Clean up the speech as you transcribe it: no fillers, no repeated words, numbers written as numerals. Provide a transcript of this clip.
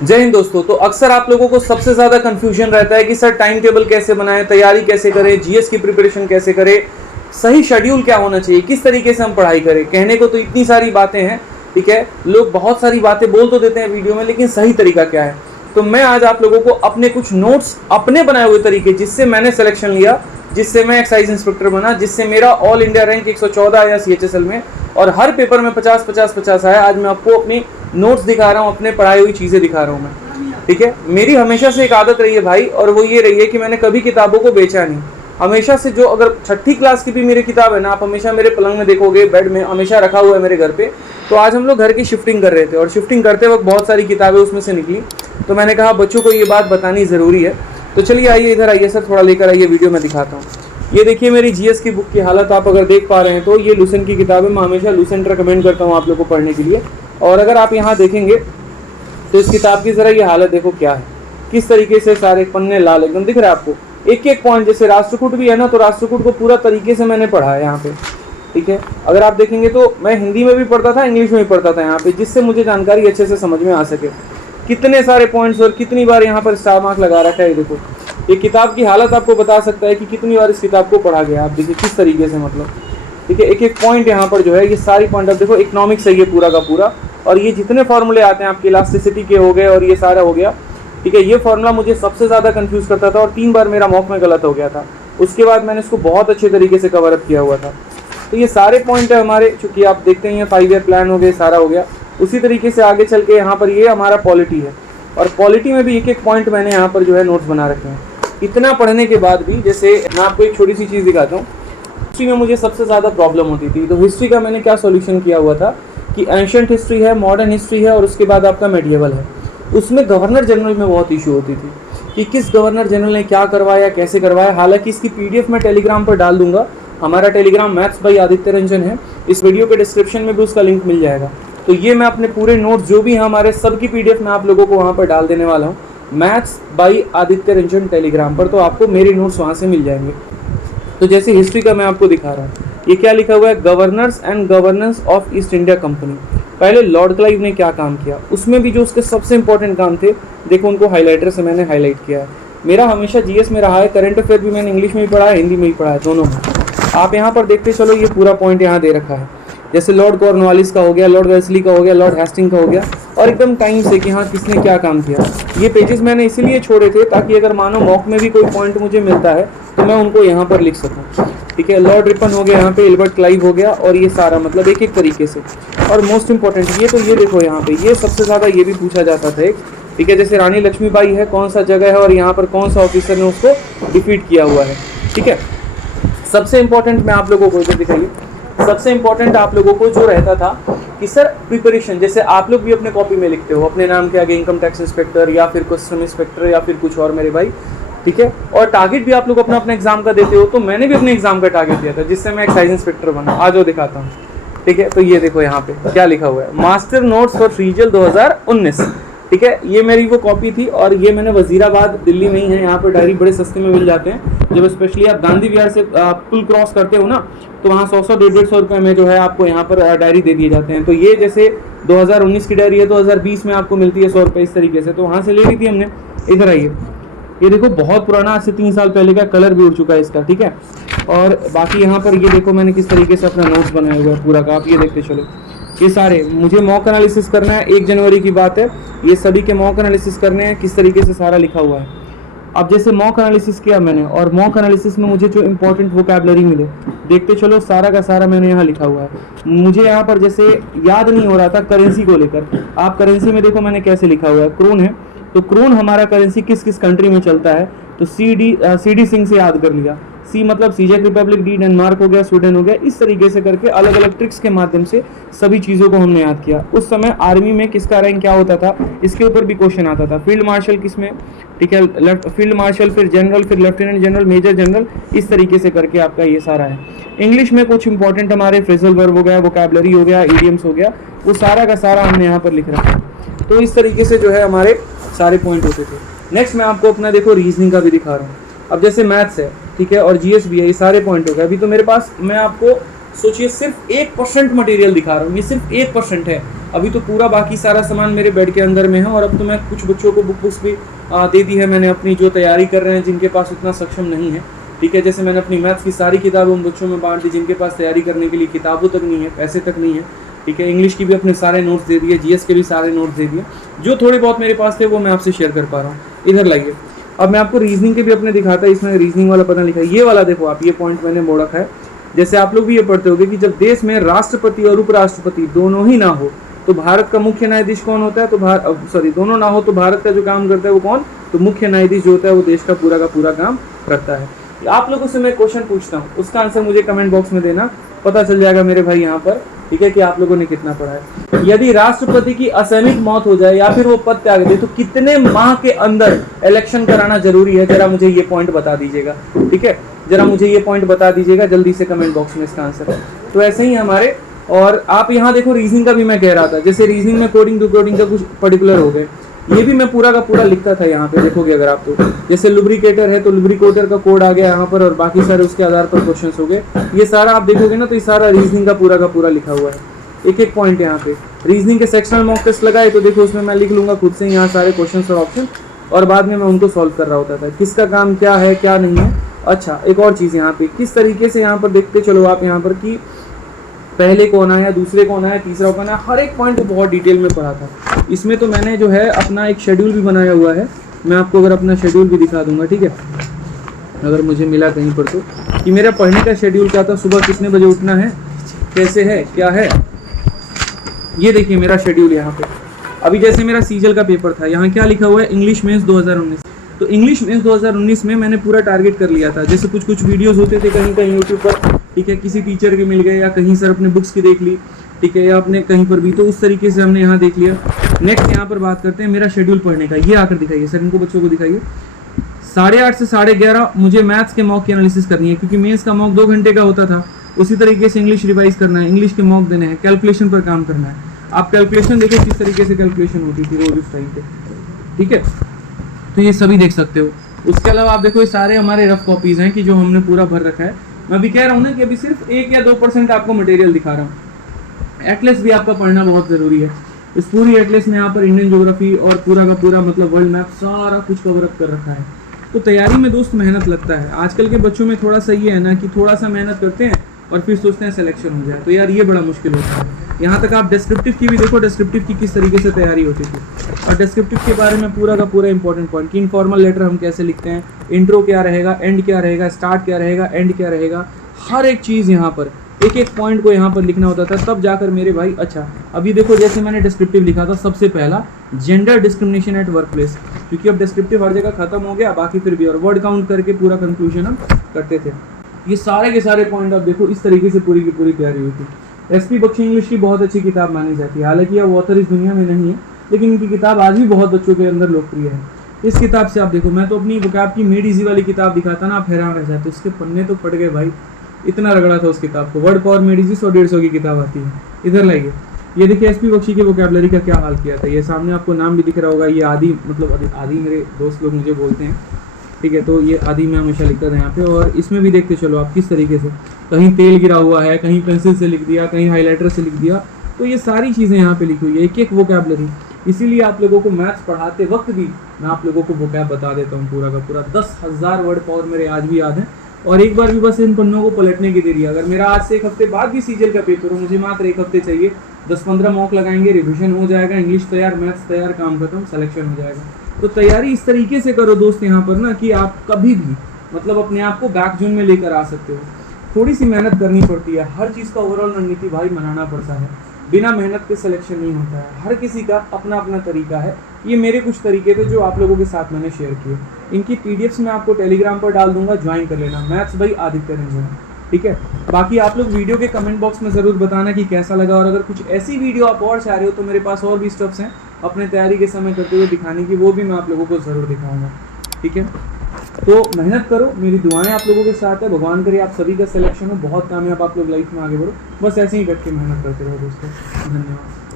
जय हिंद दोस्तों। तो अक्सर आप लोगों को सबसे ज़्यादा कंफ्यूजन रहता है कि सर टाइम टेबल कैसे बनाएं, तैयारी कैसे करें, जीएस की प्रिपरेशन कैसे करें, सही शेड्यूल क्या होना चाहिए, किस तरीके से हम पढ़ाई करें। कहने को तो इतनी सारी बातें हैं, ठीक है, लोग बहुत सारी बातें बोल तो देते हैं वीडियो में, लेकिन सही तरीका क्या है। तो मैं आज आप लोगों को अपने कुछ नोट्स, अपने बनाए हुए तरीके, जिससे मैंने सिलेक्शन लिया, जिससे मैं एक्साइज इंस्पेक्टर बना, जिससे मेरा ऑल इंडिया रैंक 114 आया सीएचएसएल में और हर पेपर में 50-50-50 आया। आज मैं आपको अपनी नोट्स दिखा रहा हूँ, अपने पढ़ाई हुई चीज़ें दिखा रहा हूँ मैं, ठीक है। मेरी हमेशा से एक आदत रही है भाई, और वो ये रही है कि मैंने कभी किताबों को बेचा नहीं। हमेशा से जो, अगर छठी क्लास की भी मेरी किताब है ना, आप हमेशा मेरे पलंग में देखोगे, बेड में हमेशा रखा हुआ है मेरे घर पे। तो आज हम लोग घर की शिफ्टिंग कर रहे थे और शिफ्टिंग करते वक्त बहुत सारी किताबें उसमें से निकली, तो मैंने कहा बच्चों को ये बात बतानी ज़रूरी है। तो चलिए आइए, इधर आइए सर, थोड़ा लेकर आइए, वीडियो में दिखाता हूँ। ये देखिए मेरी जीएस की बुक की हालत आप अगर देख पा रहे हैं तो ये लुसेंट की किताब है। मैं हमेशा लुसेंट रिकमेंड करता हूँ आप लोगों को पढ़ने के लिए। और अगर आप यहाँ देखेंगे तो इस किताब की ज़रा ये हालत देखो क्या है, किस तरीके से सारे पन्ने लाल एकदम दिख रहा है आपको। एक एक पॉइंट, जैसे राष्ट्रकूट भी है ना, तो राष्ट्रकूट को पूरा तरीके से मैंने पढ़ा है यहाँ पे, ठीक है। अगर आप देखेंगे तो मैं हिंदी में भी पढ़ता था, इंग्लिश में भी पढ़ता था यहाँ पे, जिससे मुझे जानकारी अच्छे से समझ में आ सके। कितने सारे पॉइंट्स और कितनी बार यहाँ पर स्टार मार्क लगा रखा है। ये देखो, ये किताब की हालत आपको बता सकता है कि कितनी बार इस किताब को पढ़ा गया। आप देखिए किस तरीके से, मतलब ठीक है, एक एक पॉइंट यहाँ पर जो है, ये सारी पॉइंट आप देखो, इकोनॉमिक्स है ये पूरा का पूरा। और ये जितने फॉर्मूले आते हैं आपके, इलास्टिसिटी के हो गए और ये सारा हो गया, ठीक है। ये फॉर्मूला मुझे सबसे ज़्यादा कंफ्यूज करता था और 3 बार मेरा मॉक में गलत हो गया था। उसके बाद मैंने इसको बहुत अच्छे तरीके से कवर अप किया हुआ था। तो ये सारे पॉइंट है हमारे, चूँकि आप देखते हैं 5 ईयर प्लान हो गए, सारा हो गया। उसी तरीके से आगे चल के यहाँ पर ये हमारा पॉलिटी है, और पॉलिटी में भी एक एक पॉइंट मैंने यहाँ पर जो है नोट्स बना रखे हैं। इतना पढ़ने के बाद भी, जैसे मैं आपको एक छोटी सी चीज़ दिखाता हूँ। हिस्ट्री में मुझे सबसे ज़्यादा प्रॉब्लम होती थी, तो हिस्ट्री का मैंने क्या सॉल्यूशन किया हुआ था कि एंशिएंट हिस्ट्री है, मॉडर्न हिस्ट्री है और उसके बाद आपका मेडिएवल है। उसमें गवर्नर जनरल में बहुत इशू होती थी कि किस गवर्नर जनरल ने क्या करवाया, कैसे करवाया। हालांकि इसकी पीडीएफ मैं टेलीग्राम पर डाल दूंगा। हमारा Telegram maths by Aditya Ranjan है, इस वीडियो के डिस्क्रिप्शन में भी उसका लिंक मिल जाएगा। तो ये मैं अपने पूरे नोट्स जो भी हैं हमारे, सब की पीडीएफ मैं आप लोगों को वहाँ पर डाल देने वाला हूँ, maths by Aditya Ranjan Telegram पर। तो आपको मेरे नोट्स वहाँ से मिल जाएंगे। तो जैसे हिस्ट्री का मैं आपको दिखा रहा हूँ, ये क्या लिखा हुआ है, governors and governance of east India company. पहले लॉर्ड क्लाइव ने क्या काम किया, उसमें भी जो उसके सबसे इंपॉर्टेंट काम थे, देखो उनको हाईलाइटर से मैंने हाईलाइट किया है। मेरा हमेशा जीएस में रहा है, करंट अफेयर भी मैंने इंग्लिश में भी पढ़ा है, हिंदी में भी पढ़ा है, दोनों में। आप यहाँ पर देखते चलो, ये पूरा पॉइंट यहाँ दे रखा है। जैसे लॉर्ड कॉर्नवालिस का हो गया, लॉर्ड वेस्ली का हो गया, लॉर्ड हेस्टिंग का हो गया, और एकदम टाइम से कि हाँ किसने क्या काम किया। ये पेजेस मैंने इसीलिए छोड़े थे ताकि अगर मानो मॉक में भी कोई पॉइंट मुझे मिलता है तो मैं उनको यहाँ पर लिख सकूँ, ठीक है। लॉर्ड रिपन हो गया यहाँ पे, एल्बर्ट क्लाइव हो गया, और ये सारा मतलब एक एक तरीके से। और मोस्ट इंपॉर्टेंट ये, तो ये देखो यहाँ पे, ये सबसे ज़्यादा ये भी पूछा जाता था एक, ठीक है। जैसे रानी लक्ष्मीबाई है, कौन सा जगह है और यहाँ पर कौन सा ऑफिसर ने उसको डिफीट किया हुआ है, ठीक है। सबसे इंपॉर्टेंट मैं आप लोगों को इधर दिखाइए, सबसे इंपॉर्टेंट आप लोगों को जो रहता था कि सर प्रिपरेशन, जैसे आप लोग भी अपने कॉपी में लिखते हो अपने नाम के आगे इनकम टैक्स इंस्पेक्टर या फिर कस्टम इंस्पेक्टर या फिर कुछ और मेरे भाई, ठीक है। और टारगेट भी आप लोग अपना अपना एग्जाम का देते हो। तो मैंने भी अपने एग्जाम का टारगेट दिया था, जिससे मैं एक्साइज इंस्पेक्टर बना। आज वो दिखाता हूँ, ठीक है। तो ये देखो यहाँ पे क्या लिखा हुआ है, मास्टर नोट्स फॉर सीजीएल 2019, ठीक है। ये मेरी वो कॉपी थी और ये मैंने वजीराबाद दिल्ली में ही है, यहाँ पर डायरी बड़े सस्ते में मिल जाते हैं। जब स्पेशली आप गांधी विहार से पुल क्रॉस करते हो ना, तो वहाँ 100 150 रुपये में जो है आपको यहाँ पर डायरी दे दिए जाते हैं। तो ये जैसे 2019 की डायरी है, 2020 में आपको मिलती है 100 रुपये, इस तरीके से। तो वहाँ से ले ली थी हमने। इधर आइए, ये देखो बहुत पुराना, आज से 3 साल पहले का, कलर भी उड़ चुका है इसका, ठीक है। और बाकी यहाँ पर ये देखो मैंने किस तरीके से अपना नोट्स बनाया हुआ है पूरा का, आप ये देखते चलो। ये सारे मुझे मॉक एनालिसिस करना है, 1 जनवरी की बात है, ये सभी के मॉक एनालिसिस करने हैं, किस तरीके से सारा लिखा हुआ है। अब जैसे मॉक एनालिसिस किया मैंने, और मॉक एनालिसिस में मुझे जो इंपॉर्टेंट वोकैबुलरी मिले, देखते चलो सारा का सारा मैंने यहाँ लिखा हुआ है। मुझे यहाँ पर जैसे याद नहीं हो रहा था करेंसी को लेकर, आप करेंसी में देखो मैंने कैसे लिखा हुआ है, क्रोन है, तो क्रोन हमारा करेंसी किस किस कंट्री में चलता है, तो सी डी सिंह से याद कर लिया। सी मतलब सीजेक रिपब्लिक, डी डेनमार्क हो गया, स्वीडन हो गया, इस तरीके से करके अलग अलग ट्रिक्स के माध्यम से सभी चीज़ों को हमने याद किया। उस समय आर्मी में किसका रैंक क्या होता था, इसके ऊपर भी क्वेश्चन आता था। फील्ड मार्शल किस में, ठीक है, फील्ड मार्शल, फिर जनरल, फिर लेफ्टिनेंट जनरल, मेजर जनरल, इस तरीके से करके आपका ये सारा है। इंग्लिश में कुछ इंपॉर्टेंट हमारे फ्रेजल वर्ब हो गया, वोकैबुलरी हो गया, इडियम्स हो गया, वो सारा का सारा हमने यहाँ पर लिख रखा है। तो इस तरीके से जो है हमारे सारे पॉइंट होते थे। नेक्स्ट मैं आपको अपना देखो रीजनिंग का भी दिखा रहा हूँ। अब जैसे मैथ्स है, ठीक है, और जीएस भी है, ये सारे पॉइंट हो गए। अभी तो मेरे पास, मैं आपको सोचिए सिर्फ 1% मटेरियल दिखा रहा हूँ, ये सिर्फ 1% है। अभी तो पूरा बाकी सारा सामान मेरे बेड के अंदर में है। और अब तो मैं कुछ बच्चों को बुक्स भी दे दी है मैंने अपनी, जो तैयारी कर रहे हैं, जिनके पास उतना सक्षम नहीं है। ठीक है, जैसे मैंने अपनी मैथ्स की सारी किताबें उन बच्चों में बांट दी जिनके पास तैयारी करने के लिए किताबों तक नहीं है, पैसे तक नहीं है। ठीक है, इंग्लिश की भी अपने सारे नोट्स दे दिए, जीएस के भी सारे नोट्स दे दिए। जो थोड़े बहुत मेरे पास थे वो मैं आपसे शेयर कर पा रहा हूँ। इधर लाइए, अब मैं आपको रीजनिंग के भी अपने दिखाता है। इसमें रीजनिंग वाला पता लिखा है, ये वाला देखो आप, ये पॉइंट मैंने मोड़ रखा है। जैसे आप लोग भी ये पढ़ते होंगे कि जब देश में राष्ट्रपति और उपराष्ट्रपति दोनों ही ना हो तो भारत का मुख्य न्यायाधीश कौन होता है? तो दोनों ना हो तो भारत का जो काम करता है वो कौन? तो मुख्य न्यायाधीश जो होता है वो देश का पूरा काम करता है। आप लोगों से मैं क्वेश्चन पूछता हूँ, उसका आंसर मुझे कमेंट बॉक्स में देना, पता चल जाएगा मेरे भाई यहाँ पर। ठीक है, कि आप लोगों ने कितना पढ़ा है। यदि राष्ट्रपति की असैनिक मौत हो जाए या फिर वो पद त्याग दे तो कितने माह के अंदर इलेक्शन कराना जरूरी है? जरा मुझे ये पॉइंट बता दीजिएगा। ठीक है, जरा मुझे ये पॉइंट बता दीजिएगा जल्दी से कमेंट बॉक्स में इसका आंसर। तो ऐसे ही हमारे, और आप यहाँ देखो रीजनिंग का भी मैं कह रहा था, जैसे रीजनिंग में कोडिंग डिकोडिंग का कुछ पर्टिकुलर हो गए, ये भी मैं पूरा का पूरा लिखा था यहाँ पे। देखोगे अगर आप, तो जैसे लुब्रिकेटर है तो लुब्रिकेटर का कोड आ गया यहाँ पर, और बाकी सारे उसके आधार पर क्वेश्चंस हो गए। ये सारा आप देखोगे ना, तो ये सारा रीजनिंग का पूरा लिखा हुआ है, एक एक पॉइंट यहाँ पे। रीजनिंग के सेक्शनल मॉक टेस्ट लगाए तो देखो उसमें मैं लिख लूंगा खुद से यहाँ सारे क्वेश्चन और ऑप्शन, और बाद में मैं उनको सॉल्व कर रहा होता था, किसका काम क्या है क्या नहीं है। अच्छा, एक और चीज़ यहाँ पे, किस तरीके से यहाँ पर देखते चलो आप यहाँ पर कि पहले कौन आया, दूसरे कौन आया, तीसरा कौन आया, हर एक पॉइंट को बहुत डिटेल में पढ़ा था। इसमें तो मैंने जो है अपना एक शेड्यूल भी बनाया हुआ है, मैं आपको अगर अपना शेड्यूल भी दिखा दूंगा। ठीक है, अगर मुझे मिला कहीं पर तो, कि मेरा पढ़ने का शेड्यूल क्या था, सुबह कितने बजे उठना है, कैसे है क्या है। ये देखिए मेरा शेड्यूल यहाँ पे। अभी जैसे मेरा सीजल का पेपर था, यहाँ क्या लिखा हुआ है, इंग्लिश मेंस 2019। तो इंग्लिश मेंस 2019 में मैंने पूरा टारगेट कर लिया था। जैसे कुछ वीडियोस होते थे कहीं यूट्यूब पर, ठीक है, किसी टीचर के मिल गए या कहीं सर अपने बुक्स की देख ली, ठीक है, या अपने कहीं पर भी, तो उस तरीके से हमने यहाँ देख लिया। नेक्स्ट यहाँ पर बात करते हैं मेरा शेड्यूल पढ़ने का। ये आकर दिखाइए सर, इनको बच्चों को दिखाइए। 8:30 से 11:30 मुझे मैथ्स के मॉक की एनालिसिस करनी है, क्योंकि मेंस का मॉक 2 घंटे का होता था। उसी तरीके से इंग्लिश रिवाइज करना है, इंग्लिश के मॉक देने हैं, कैलकुलेशन पर काम करना है। आप कैलकुलेशन देखो किस तरीके से कैलकुलेशन होती थी रोज उस टाइम पे। ठीक है, तो ये सभी देख सकते हो। उसके अलावा आप देखो ये सारे हमारे रफ कॉपीज हैं कि जो हमने पूरा भर रखा है। मैं भी कह रहा हूँ ना कि अभी सिर्फ 1 या 2% आपको मटेरियल दिखा रहा हूँ। एटलस भी आपका पढ़ना बहुत ज़रूरी है। इस पूरी एटलस में यहाँ पर इंडियन ज्योग्राफी और पूरा का पूरा मतलब वर्ल्ड मैप सारा कुछ कवर अप कर रखा है। तो तैयारी में दोस्त मेहनत लगता है। आजकल के बच्चों में थोड़ा सा ये है ना कि थोड़ा सा मेहनत करते हैं और फिर सोचते हैं सिलेक्शन हो जाए, तो यार ये बड़ा मुश्किल होता है। यहाँ तक आप डिस्क्रिप्टिव की भी देखो, डिस्क्रिप्टिव की किस तरीके से तैयारी होती थी, और डिस्क्रिप्टिव के बारे में पूरा का पूरा इंपॉर्टेंट पॉइंट कि इनफॉर्मल लेटर हम कैसे लिखते हैं, इंट्रो क्या रहेगा, एंड क्या रहेगा, स्टार्ट क्या रहेगा, एंड क्या रहेगा, हर एक चीज़ यहाँ पर एक एक पॉइंट को यहाँ पर लिखना होता था, तब जाकर मेरे भाई। अच्छा, अभी देखो जैसे मैंने डिस्क्रिप्टिव लिखा था, सबसे पहला gender discrimination at work place, क्योंकि अब डिस्क्रिप्टिव हर जगह खत्म हो गया, बाकी फिर भी और वर्ड काउंट करके पूरा कंक्लूजन हम करते थे। ये सारे के सारे पॉइंट आप देखो, इस तरीके से पूरी की पूरी तैयारी हुई थी। एसपी बख्शी इंग्लिश की बहुत अच्छी किताब मानी जाती है। हालांकि यह ऑथर इस दुनिया में नहीं है, लेकिन इनकी किताब आज भी बहुत बच्चों के अंदर लोकप्रिय है। इस किताब से आप देखो, मैं तो अपनी वोकैब की मेड इजी वाली किताब दिखाता ना, आप हैरान रह जाते, उसके पन्ने तो फट गए भाई, इतना रगड़ा था उस किताब को। वर्ड पावर मेड इजी 100-150 की किताब आती है। इधर लाइए, ये देखिए एसपी बख्शी के वोकैबलरी का क्या हाल किया था। ये सामने आपको नाम भी दिख रहा होगा, ये आदि, मतलब आदि मेरे दोस्त लोग मुझे बोलते हैं। ठीक है, तो ये आदि मैं हमेशा लिखता था यहाँ पे। और इसमें भी देखते चलो आप किस तरीके से, कहीं तेल गिरा हुआ है, कहीं पेंसिल से लिख दिया, कहीं हाईलाइटर से लिख दिया, तो ये सारी चीज़ें यहाँ पे लिखी हुई है, एक एक वोकैबलरी। इसीलिए आप लोगों को मैथ्स पढ़ाते वक्त भी मैं आप लोगों को वोकैब बता देता हूँ पूरा का पूरा। 10,000 वर्ड पावर मेरे आज भी याद है, और एक बार भी बस इन पन्नों को पलटने की देरी है। अगर मेरा आज से 1 हफ्ते बाद भी सीजल का पेपर हो, मुझे मात्र 1 हफ्ते चाहिए, 10-15 मॉक लगाएंगे, रिविजन हो जाएगा, इंग्लिश तैयार, मैथ्स तैयार, काम खत्म, सिलेक्शन हो जाएगा। तो तैयारी इस तरीके से करो दोस्त यहाँ पर ना कि आप कभी भी मतलब अपने आप को बैक जोन में लेकर आ सकते हो। थोड़ी सी मेहनत करनी पड़ती है, हर चीज़ का ओवरऑल रणनीति भाई बनाना पड़ता है। बिना मेहनत के सिलेक्शन नहीं होता है, हर किसी का अपना अपना तरीका है। ये मेरे कुछ तरीके थे जो आप लोगों के साथ मैंने शेयर किए। इनकी पीडीएफ्स मैं आपको टेलीग्राम पर डाल दूंगा, ज्वाइन कर लेना, मैथ्स भाई आदित्य रंजन। ठीक है, बाकी आप लोग वीडियो के कमेंट बॉक्स में ज़रूर बताना कि कैसा लगा, और अगर कुछ ऐसी वीडियो आप और चाह रहे हो तो मेरे पास और भी स्टेप्स हैं अपने तैयारी के समय करते हुए दिखाने की, वो भी मैं आप लोगों को ज़रूर दिखाऊंगा। ठीक है, तो मेहनत करो, मेरी दुआएं आप लोगों के साथ है। भगवान करे आप सभी का सिलेक्शन हो, बहुत कामयाब आप लोग लाइफ में आगे बढ़ो। बस ऐसे ही डट के मेहनत करते रहो दोस्तों। धन्यवाद।